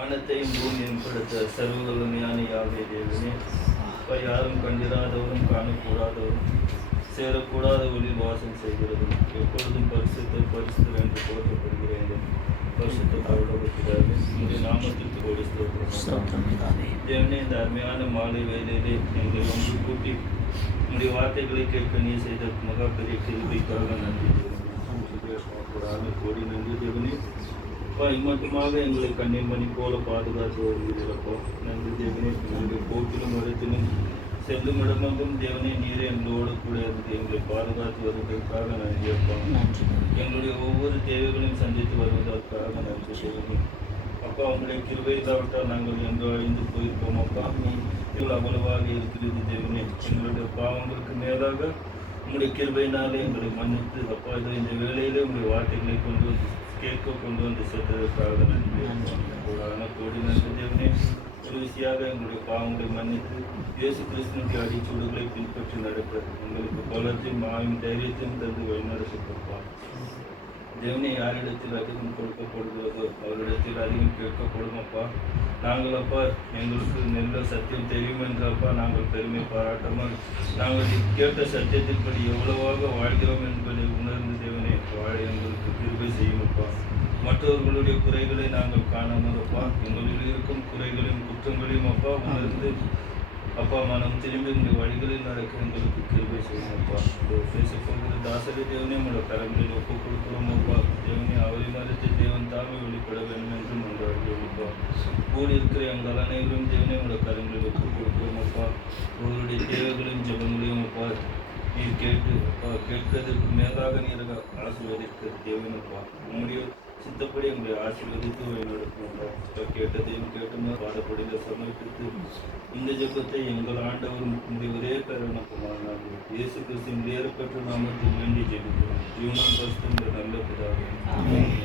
வானத்தையும் பூமியையும் படைத்த சர்வவல்லமையான யாவே தேவனே, யாரும் கண்டிராதவரும் காணக்கூடாதவரும் சேரக்கூடாத ஒளி வாசம் செய்கிறதும் எப்பொழுதும் பரிசுத்தர் என்று போற்றப்படுகிறேன். பரிசுத்த பரலோகத்திலே உம்முடைய நாமத்திற்கு கோடி ஸ்தோத்திரம். தேவனே, இந்த அருமையான மாலை வேளையிலே எங்களை ஒன்று கூட்டி உம்முடைய வார்த்தைகளை கேட்க நீ செய்த மகா பெரிய கிருபைக்காக நன்றி தேவனே. கோடி நன்றி தேவனே. இம்மட்டுமாக எங்களை கண்ணீர் மணி போல பாதுகாத்து வருகிறப்போ நன்றி தேவனே. எங்களுடைய போக்கிலும் இடத்திலும் செல்லும் இடமெங்கும் தேவனே நீரே எங்களோடு கூட இருந்து எங்களை பாதுகாத்து வருவதற்காக நன்றி அப்பா. எங்களுடைய ஒவ்வொரு தேவைகளையும் சந்தித்து வருவதற்காக நன்றி தேவனே. அப்பா, உங்களுடைய கிருபை இல்லாவிட்டால் நாங்கள் எங்கு அழிந்து போயிருப்போம் அப்பா. இவ்வளவு அவ்வளவாக இருக்கிறது தேவனே. எங்களுடைய பாவங்களுக்கு மேலாக உங்களுடைய கிருபையினாலே எங்களை மன்னித்து அப்பா இதோ இந்த வேளையிலே உங்களுடைய வார்த்தைகளை கொண்டு வந்து சேர்த்ததற்காக நன்றி. கோடி நன்றி தேவனே. ருசியாக எங்களுடைய பாவங்களை மன்னித்து இயேசு கிறிஸ்துவினுடைய அடிச்சூடுகளை பின்பற்றி நடக்க எங்களுக்கு பலத்தையும் மாயும் தைரியத்தையும் தந்து வழிநடத்தப்பா. தேவனே, யாரிடத்தில் அதிகம் கொடுக்கப்படுகிறதோ அவரிடத்தில் அதிகம் கேட்கப்படும் அப்பா. நாங்கள் அப்பா எங்களுக்கு நல்ல சத்தியம் தெரியும் என்றப்பா நாங்கள் பெருமை பாராட்டாமல் நாங்கள் கேட்ட சத்தியத்தின்படி எவ்வளவாக வாழ்கிறோம் என்பதை உணர்ந்து தேவனே வாழ எங்களுக்கு கிருபை செய்யும் அப்பா. மற்றவர்களுடைய குறைகளை நாங்கள் காணாமல் அப்பா எங்களில் இருக்கும் குறைகளையும் குற்றங்களையும் அப்பா உணர்ந்து அப்பா மனம் திரும்பி இந்த வழிகளில் நடக்க எங்களுக்கு கிருபை செய்யும் அப்பா. பேசப்போகிற தாசரி தேவனே உங்களோட கரங்களில் ஒப்புக் கொடுக்கிறோம் அப்பா. தேவனே, அவரை மறுத்து தேவன் தாமே வெளிப்பட வேண்டும் என்று மன்றாடுகிறோம் அப்பா. கூடி இருக்கிற எங்கள் அனைவரும் தேவனே உங்களோட கரங்களில் ஒப்புக் கொடுக்கிறோம் அப்பா. உங்களுடைய தேவைகளையும் ஜெபங்களையும் அப்பா நீர் கேட்டு அப்பா கேட்கிறதுக்கு மேலாக நீர் ஆசீர்வதிக்கிற தேவனப்பா. உங்களுடைய சித்தப்படி எங்களை ஆசீர்வதித்து வழிநடத்தும். கேட்டதையும் கேட்டுமே பாடப்படியில் சமர்ப்பித்து இந்த ஜெபத்தை எங்கள் ஆண்டவர் உங்களுடைய ஒரே காரணமாக இயேசு கிறிஸ்துவின் வேறுபட்ட நாமத்தில் வேண்டி ஜெபிக்கிறோம். ஜீவனம் பரிசுத்த நல்ல பிதாவே.